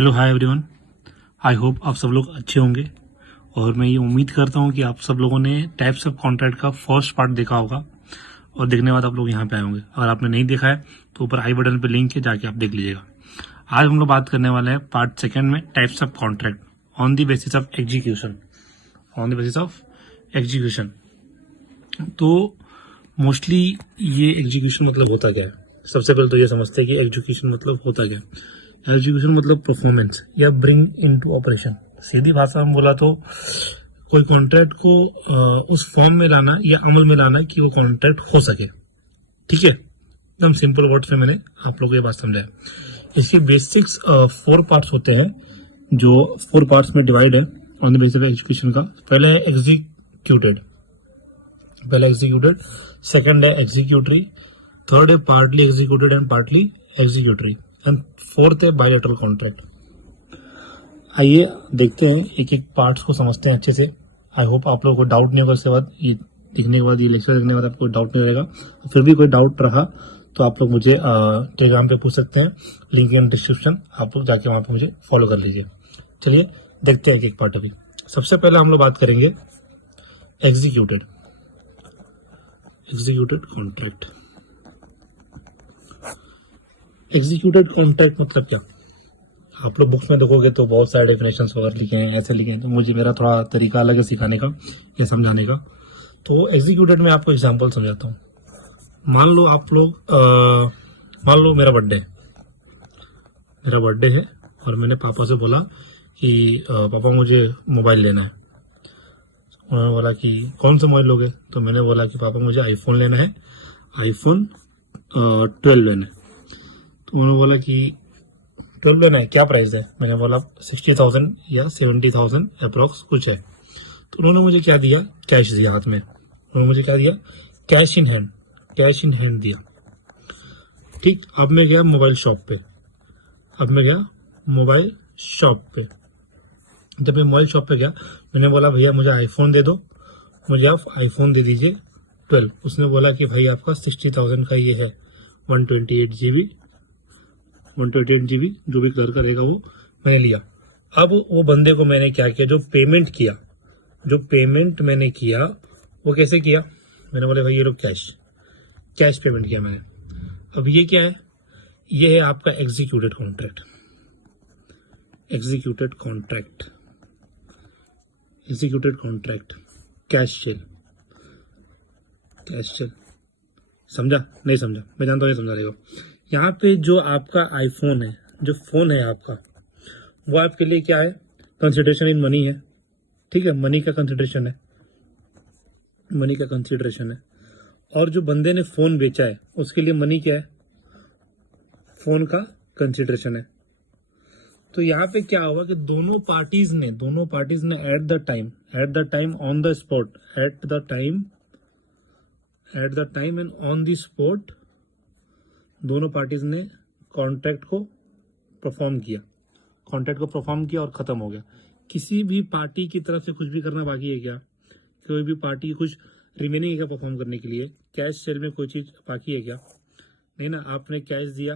Hello hi everyone, I hope आप सब लोग अच्छे होंगे और मैं ये उम्मीद करता हूँ कि आप सब लोगों ने टाइप्स ऑफ कॉन्ट्रैक्ट का फर्स्ट पार्ट देखा होगा और देखने के बाद आप लोग यहाँ पे आए होंगे। अगर आपने नहीं देखा है तो ऊपर आई बटन पे लिंक है, जाके आप देख लीजिएगा। आज हम लोग बात करने वाले हैं पार्ट सेकेंड में types of contract on the basis of execution. On the basis of execution तो मोस्टली ये एग्जीक्यूशन मतलब होता क्या है। सबसे पहले तो ये समझते हैं कि एग्जीक्यूशन मतलब होता क्या है। एग्जीक्यूशन मतलब परफॉर्मेंस या ब्रिंग इनटू ऑपरेशन। सीधी भाषा में बोला तो कोई कॉन्ट्रैक्ट को उस फॉर्म में लाना या अमल में लाना कि वो कॉन्ट्रैक्ट हो सके। ठीक है, एकदम सिंपल वर्ड्स में मैंने आप लोगों को ये बात समझाया। इसके बेसिक्स 4 पार्ट्स होते हैं जो 4 पार्ट्स में डिवाइड है on the basis of execution का। पहला है एग्जीक्यूटेड, सेकंड है एग्जीक्यूटरी, थर्ड है partly executed and partly executory and fourth है बायलैटरल कॉन्ट्रैक्ट। आइए देखते हैं, एक एक पार्ट्स को समझते हैं अच्छे से। आई होप आप लोगों को डाउट नहीं होगा। इसके बाद ये देखने के बाद, ये लेक्चर देखने के बाद आपको डाउट नहीं रहेगा। फिर भी कोई डाउट रहा तो आप लोग मुझे टेलीग्राम पे पूछ सकते हैं, लिंक इन डिस्क्रिप्शन, आप लोग जाके वहां पे मुझे फॉलो कर लीजिए। चलिए देखते हैं एक एक पार्ट। अभी सबसे पहले हम लोग बात करेंगे एग्जीक्यूटेड कॉन्ट्रैक्ट। एग्जीक्यूटेड कॉन्ट्रैक्ट मतलब क्या? आप लोग बुक्स में देखोगे तो बहुत सारे डेफिनेशंस वगैरह लिखे हैं, ऐसे लिखे हैं, तो मुझे मेरा थोड़ा तरीका अलग है सिखाने का या समझाने का। तो एग्जीक्यूटेड में आपको एग्जांपल समझाता हूँ। मान लो आप लोग मान लो मेरा बर्थडे है और मैंने पापा से बोला कि पापा मुझे मोबाइल लेना है। उन्होंने बोला कि कौन सा मोबाइल लोगे? तो मैंने बोला कि पापा मुझे आईफोन लेना है, आईफोन 12 लेना है। तो उन्होंने बोला कि 12 लेना है, क्या प्राइस है? मैंने बोला 60,000 या 70,000 अप्रोक्स कुछ है। तो उन्होंने मुझे क्या दिया? कैश दिया हाथ में। उन्होंने मुझे क्या दिया? कैश इन हैंड दिया। ठीक, अब मैं गया मोबाइल शॉप पे। जब मैं मोबाइल शॉप पे गया, मैंने बोला भैया मुझे आईफोन दे दो, मुझे आप आईफोन दे दीजिए 12। उसने बोला कि भाई आपका 60,000 का ये है, 128 GB जो भी कलर का रहेगा वो मैंने लिया। अब वो बंदे को मैंने क्या किया, जो पेमेंट मैंने किया वो कैसे किया? मैंने बोला भाई ये लो कैश पेमेंट किया मैंने। अब ये क्या है? ये है आपका एग्जीक्यूटेड कॉन्ट्रैक्ट, कैश सेल। समझा? नहीं समझा? मैं जानता हूँ नहीं समझा रहेगा। यहाँ पे जो आपका आईफोन है, जो फोन है आपका, वो आपके लिए क्या है? कंसिडरेशन इन मनी है। ठीक है, मनी का कंसिडरेशन है। और जो बंदे ने फोन बेचा है उसके लिए मनी क्या है? फोन का कंसिडरेशन है। तो यहाँ पे क्या होगा कि दोनों पार्टीज ने at the time on the spot and on the spot दोनों पार्टीज ने कॉन्ट्रैक्ट को परफॉर्म किया और खत्म हो गया। किसी भी पार्टी की तरफ से कुछ भी करना बाकी है क्या? कोई भी पार्टी कुछ रिमेनिंग है क्या परफॉर्म करने के लिए? कैश सेल में कोई चीज बाकी है क्या? नहीं ना। आपने कैश दिया,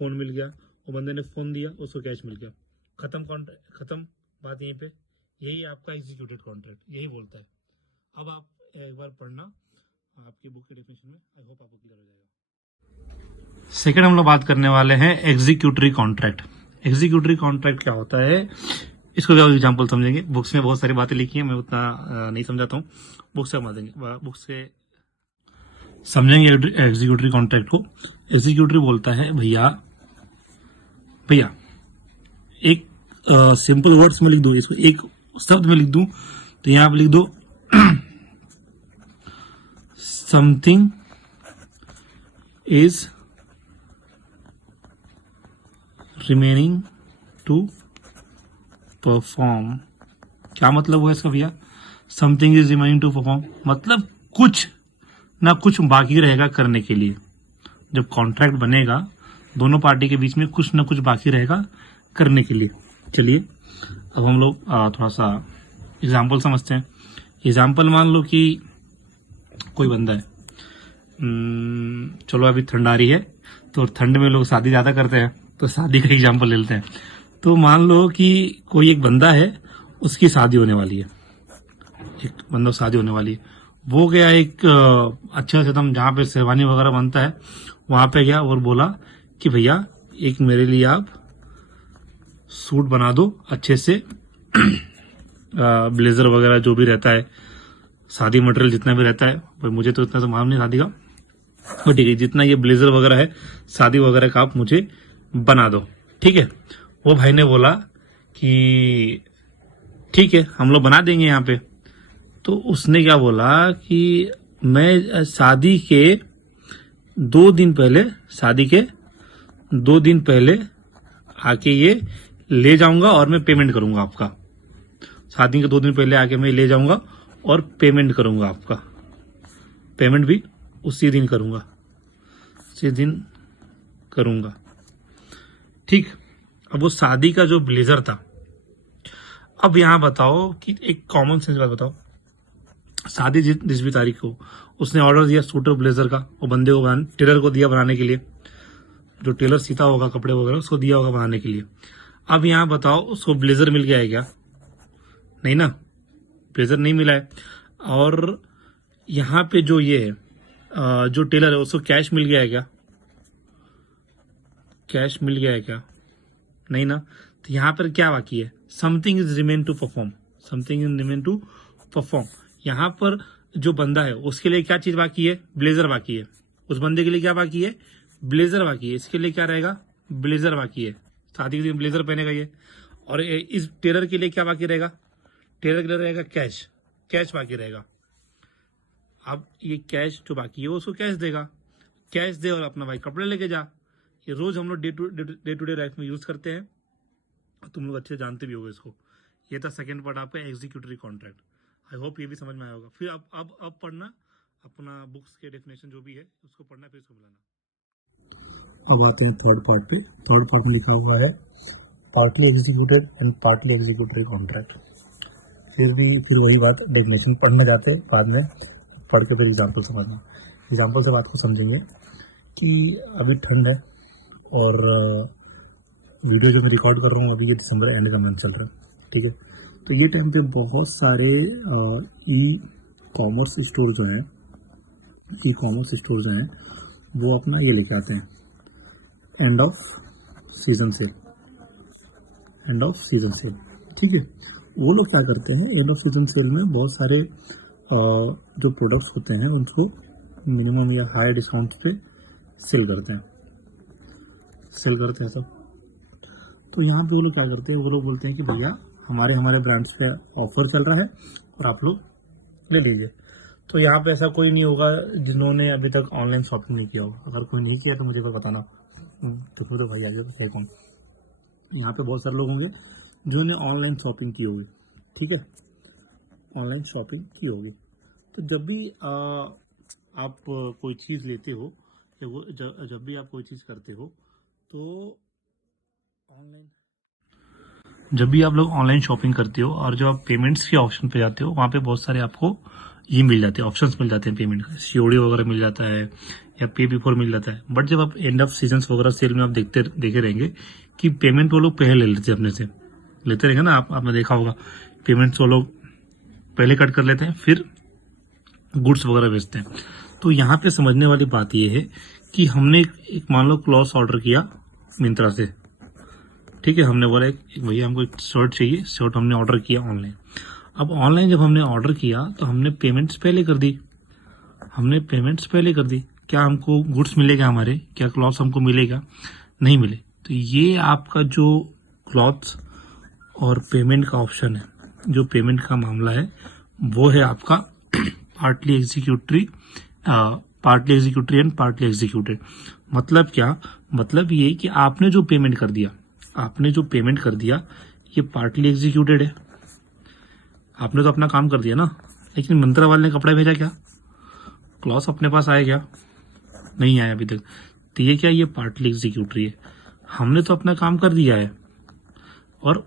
फोन मिल गया, वो बंदे ने फोन दिया, उसको कैश मिल गया, खत्म बात यहीं पे। यही आपका एग्जीक्यूटेड कॉन्ट्रैक्ट यही बोलता है। अब आप एक बार पढ़ना आपकी बुक के डेफिनेशन में, आई होप आपको क्लियर हो जाएगा। सेकेंड हम लोग बात करने वाले हैं एग्जीक्यूटरी कॉन्ट्रैक्ट। एग्जीक्यूटरी कॉन्ट्रैक्ट क्या होता है, इसको क्या एग्जांपल समझेंगे। बुक्स में बहुत सारी बातें लिखी हैं, मैं उतना नहीं समझाता हूँ, बुक्स से समझेंगे एग्जीक्यूटरी कॉन्ट्रैक्ट को। एग्जीक्यूटरी बोलता है भैया एक सिंपल वर्ड्स में लिख दो, इसको एक शब्द में लिख दूं तो यहां पे लिख दो something is remaining to perform. क्या मतलब हुआ इसका भैया? Something is remaining to perform मतलब कुछ ना कुछ बाकी रहेगा करने के लिए। जब कॉन्ट्रैक्ट बनेगा दोनों पार्टी के बीच में कुछ ना कुछ बाकी रहेगा करने के लिए। चलिए अब हम लोग थोड़ा सा एग्जाम्पल समझते हैं। एग्जाम्पल मान लो कि कोई बंदा है, चलो अभी ठंड आ रही है तो ठंड में लोग शादी ज्यादा करते हैं, तो शादी का एग्जाम्पल ले लेते हैं। तो मान लो कि कोई एक बंदा है, उसकी शादी होने वाली है, एक बंदा शादी होने वाली है, वो गया एक अच्छा से एकदम जहाँ पे शेरवानी वगैरह बनता है वहां पे गया और बोला कि भैया एक मेरे लिए आप सूट बना दो अच्छे से, ब्लेजर वगैरह जो भी रहता है, शादी मटेरियल जितना भी रहता है, भाई मुझे तो इतना तो मालूम नहीं शादी का, तो ठीक है, जितना ये ब्लेजर वगैरह है शादी वगैरह का आप मुझे बना दो, ठीक है। वो भाई ने बोला कि ठीक है हम लोग बना देंगे यहाँ पे। तो उसने क्या बोला कि मैं शादी के 2 दिन पहले, शादी के 2 दिन पहले आके ये ले जाऊंगा और मैं पेमेंट करूंगा आपका। शादी के 2 दिन पहले आके मैं ले जाऊंगा और पेमेंट करूंगा आपका, पेमेंट भी उसी दिन करूंगा, उसी दिन करूंगा, ठीक। अब वो शादी का जो ब्लेजर था, अब यहां बताओ कि एक कॉमन सेंस बात बताओ, शादी जिस भी तारीख को उसने ऑर्डर दिया सूट और ब्लेजर का, वो बंदे को टेलर को दिया बनाने के लिए, जो टेलर सीता होगा कपड़े वगैरह उसको दिया होगा बनाने के लिए। अब यहां बताओ उसको ब्लेजर मिल गया है क्या? नहीं ना, ब्लेजर नहीं मिला है। और यहाँ पे जो ये है जो टेलर है उसको कैश मिल गया है क्या? कैश मिल गया है क्या? नहीं ना। तो यहाँ पर क्या बाकी है? Something is remain to perform, something is remain to perform. यहाँ पर जो बंदा है उसके लिए क्या चीज बाकी है? ब्लेजर बाकी है। उस बंदे के लिए क्या बाकी है? ब्लेजर बाकी है। इसके लिए क्या रहेगा? ब्लेजर बाकी है। शादी के दिन ब्लेजर पहनेगा ये। और इस टेलर के लिए क्या बाकी रहेगा? टेलर के लिए रहेगा कैश, कैश बाकी रहेगा। अब ये कैश जो बाकी है वो उसको कैश देगा, कैश दे और अपना भाई कपड़े लेके जा। ये रोज हम लोग डे टू डे लाइफ में यूज करते हैं, तुम लोग अच्छे जानते भी होगे इसको। ये था सेकंड पार्ट आपका एग्जीक्यूटरी कॉन्ट्रैक्ट। आई होप ये भी समझ में आया होगा। फिर अब पढ़ना अपना बुक्स के डेफिनेशन जो भी है उसको पढ़ना, फिर इसको मिलाना। अब आते हैं थर्ड पार्ट पे। थर्ड पार्ट में लिखा हुआ है partly executed and partly executory contract. फिर वही बात, डेफिनेशन पढ़ने जाते हैं, बाद में पढ़ के फिर एग्जाम्पल समझना। एग्जाम्पल से बात को समझेंगे कि अभी ठंड है और वीडियो जो मैं रिकॉर्ड कर रहा हूँ अभी ये दिसंबर एंड का मंथ चल रहा है, ठीक है। तो ये टाइम पे बहुत सारे ई कॉमर्स स्टोर जो हैं, ई कॉमर्स स्टोर जो हैं वो अपना ये लेके आते हैं end off season cell, end off season cell, ठीक है। वो लोग क्या करते हैं, एंड ऑफ सीजन सेल में बहुत सारे जो प्रोडक्ट्स होते हैं उनको मिनिमम या हाई डिस्काउंट पे सेल करते हैं सब। तो यहाँ पे वो लोग क्या करते हैं, वो लोग बोलते हैं कि भैया हमारे ब्रांड्स पे ऑफर चल रहा है और आप लोग ले लीजिए। तो यहाँ पे ऐसा कोई नहीं होगा जिन्होंने अभी तक ऑनलाइन शॉपिंग नहीं किया होगा। अगर कोई नहीं किया तो मुझे कोई बताना, तो भाई आगे तो कौन। यहाँ पे बहुत सारे लोग होंगे जिन्होंने ऑनलाइन शॉपिंग की होगी, ठीक है, ऑनलाइन शॉपिंग की होगी। तो जब भी आप कोई चीज़ लेते हो या वो जब भी आप कोई चीज़ करते हो तो ऑनलाइन, जब भी आप लोग ऑनलाइन शॉपिंग करते हो और जब आप पेमेंट्स के ऑप्शन पे जाते हो वहाँ पे बहुत सारे आपको ये मिल जाते हैं, ऑप्शंस मिल जाते हैं पेमेंट का, सीओडी वगैरह मिल जाता है या पे बिफोर मिल जाता है। बट जब आप एंड ऑफ सीजन वगैरह सेल में आप देखे रहेंगे कि पेमेंट वो लोग पहले ले लेते हैं, अपने से लेते रहेंगे ना, आपने देखा होगा पेमेंट्स वो लोग पहले कट कर लेते हैं फिर गुड्स वगैरह बेचते हैं। तो यहाँ पे समझने वाली बात ये है कि हमने एक मान लो क्लॉथ ऑर्डर किया मिंत्रा से, ठीक है, हमने बोला एक भैया हमको एक शर्ट चाहिए, शर्ट हमने ऑर्डर किया ऑनलाइन। अब ऑनलाइन जब हमने ऑर्डर किया तो हमने पेमेंट्स पहले कर दी, क्या हमको गुड्स मिलेगा हमारे, क्या क्लॉथ हमको मिलेगा? नहीं मिले। तो ये आपका जो क्लॉथ और पेमेंट का ऑप्शन है, जो पेमेंट का मामला है वो है आपका partly executory and partly executed. मतलब क्या? मतलब ये कि आपने जो पेमेंट कर दिया ये पार्टली एग्जीक्यूटेड है, आपने तो अपना काम कर दिया ना। लेकिन मंत्रा वाले ने कपड़ा भेजा क्या? क्लॉथ अपने पास आया क्या? नहीं आया अभी तक। तो ये क्या? ये पार्टली एग्जीक्यूटरी है। हमने तो अपना काम कर दिया है और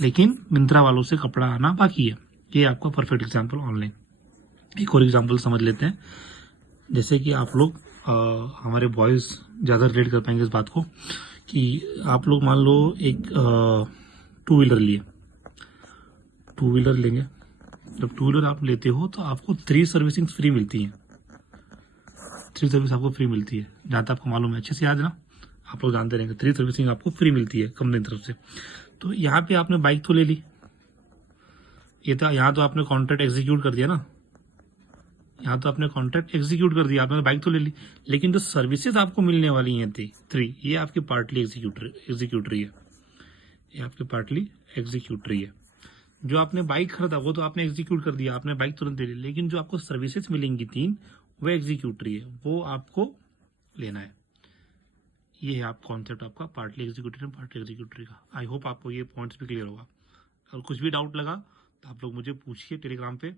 लेकिन मिंत्रा वालों से कपड़ा आना बाकी है। ये आपका परफेक्ट एग्जांपल ऑनलाइन। एक और एग्जांपल समझ लेते हैं, जैसे कि आप लोग हमारे बॉयज ज़्यादा रिलेट कर पाएंगे इस बात को कि आप लोग मान लो एक टू व्हीलर लिए, टू व्हीलर लेंगे। जब टू व्हीलर आप लेते हो तो आपको 3 सर्विसिंग फ्री मिलती हैं, 3 सर्विस आपको फ्री मिलती है, जहाँ तक आपको मालूम है, अच्छे से याद है ना, आप लोग जानते रहेंगे। 3 सर्विसिंग आपको फ्री मिलती है कंपनी की तरफ से। तो यहाँ पे आपने बाइक तो ले ली, ये तो यहाँ तो आपने कॉन्ट्रैक्ट एग्जीक्यूट कर दिया ना, यहाँ तो आपने कॉन्ट्रैक्ट एग्जीक्यूट कर दिया, आपने बाइक तो ले ली, लेकिन जो सर्विसेज आपको मिलने वाली हैं थी 3, ये आपकी पार्टली एग्जीक्यूटरी है, ये आपकी पार्टली एग्जीक्यूटरी है। जो आपने बाइक खरीदा वो तो आपने एग्जीक्यूट कर दिया, आपने बाइक तुरंत ले ली, लेकिन जो आपको सर्विसेज मिलेंगी 3, वो एग्जीक्यूटरी है, वो आपको लेना है। ये है आप कॉन्सेप्ट आपका पार्टली एग्जीक्यूटिव पार्टली एग्जीक्यूटरी का। आई होप आपको ये पॉइंट्स भी क्लियर होगा। और कुछ भी डाउट लगा तो आप लोग मुझे पूछिए टेलीग्राम पे।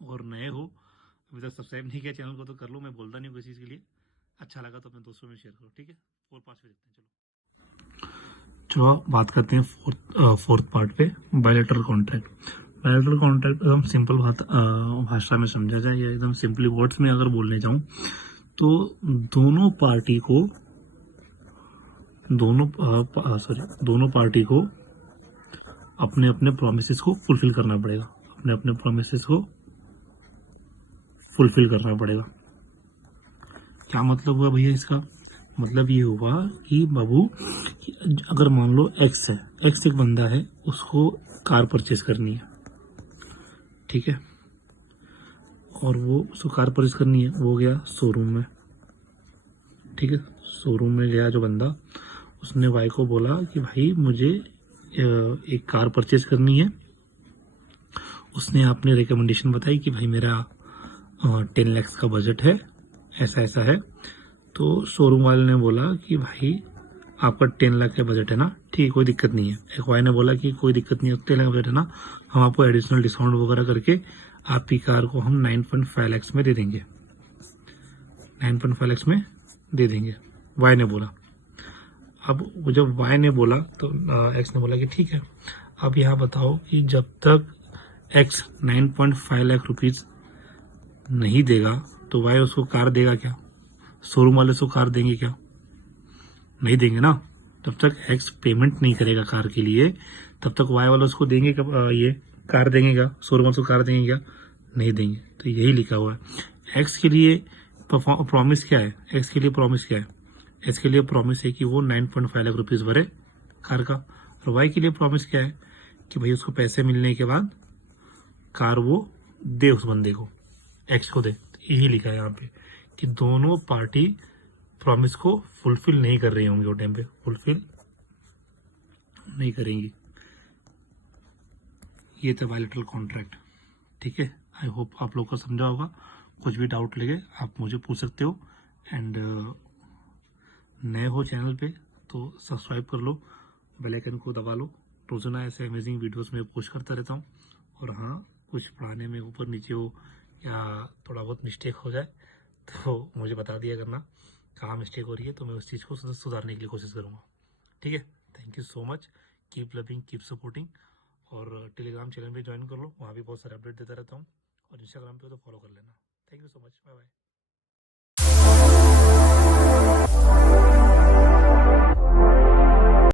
और नए हो, अभी तक सब्सक्राइब नहीं किया चैनल को तो कर लो, मैं बोलता नहीं हूँ किसी चीज़ के लिए। अच्छा लगा तो अपने दोस्तों में शेयर करो, ठीक है। और 5 पे देखते हैं, चलो बात करते हैं फोर्थ पार्ट पे, बायलैटरल कॉन्ट्रैक्ट। बायलैटरल कॉन्ट्रैक्ट एकदम सिंपल भाषा में समझा जाए, या एकदम सिंपली वर्ड्स में अगर बोलने जाऊं तो दोनों पार्टी को दोनों पार्टी को अपने अपने प्रोमिसेस को फुलफिल करना पड़ेगा, अपने अपने प्रोमिसेस को फुलफिल करना पड़ेगा। क्या मतलब हुआ भैया इसका? मतलब ये हुआ कि बाबू, अगर मान लो एक्स है, एक्स एक बंदा है, उसको कार परचेज करनी है, ठीक है, और वो उसको कार परचेज करनी है, वो गया शोरूम में, ठीक है, शोरूम में गया जो बंदा, उसने वाई को बोला कि भाई मुझे एक कार परचेज करनी है। उसने अपने रिकमेंडेशन बताई कि भाई मेरा 10 लाख का बजट है, ऐसा ऐसा है। तो शोरूम वाले ने बोला कि भाई आपका 10 लाख का बजट है ना, ठीक है, कोई दिक्कत नहीं है। एक वाई ने बोला कि कोई दिक्कत नहीं है, 10 लाख का बजट है ना, हम आपको एडिशनल डिस्काउंट वगैरह करके आपकी कार को हम 9.5 लाख में दे देंगे, 9.5 लाख में दे देंगे, वाई ने बोला। अब जब वाई ने बोला तो एक्स ने बोला कि ठीक है। अब यहाँ बताओ कि जब तक एक्स 9.5 लाख रुपीज नहीं देगा तो वाई उसको कार देगा क्या? शोरूम वाले उसको कार देंगे क्या? नहीं देंगे ना। जब तक एक्स पेमेंट नहीं करेगा कार के लिए, तब तक वाई वाला उसको देंगे क्या? ये कार देंगे क्या? शोरूम वाले उसको कार देंगे क्या? नहीं देंगे। तो यही लिखा हुआ है। एक्स के लिए प्रॉमिस क्या है? एक्स के लिए प्रॉमिस क्या है? एक्स के लिए प्रॉमिस है कि वो 9.5 लाख रुपीज भरे कार का। और वाई के लिए प्रॉमिस क्या है? कि भाई उसको पैसे मिलने के बाद कार वो दे उस बंदे को, एक्स को दे। तो यही लिखा है यहाँ पे कि दोनों पार्टी प्रॉमिस को फुलफिल नहीं कर रही होंगी, वो टाइम पे फुलफिल नहीं करेंगी। ये था बायलैटरल कॉन्ट्रैक्ट, ठीक है। आई होप आप लोग को समझा होगा। कुछ भी डाउट लगे आप मुझे पूछ सकते हो। एंड नए हो चैनल पे तो सब्सक्राइब कर लो, बेल आइकन को दबा लो। रोजाना ऐसे अमेजिंग वीडियोस में पोस्ट करता रहता हूँ। और हाँ, कुछ पढ़ाने में ऊपर नीचे हो या थोड़ा बहुत मिस्टेक हो जाए तो मुझे बता दिया करना कहाँ मिस्टेक हो रही है, तो मैं उस चीज़ को सुधारने के लिए कोशिश करूँगा, ठीक है। Thank you so much, keep loving, keep supporting. और टेलीग्राम चैनल पे ज्वाइन कर लो, वहाँ भी बहुत सारे अपडेट देता रहता हूँ। और इंस्टाग्राम पे तो फॉलो कर लेना। Thank you so much, bye bye.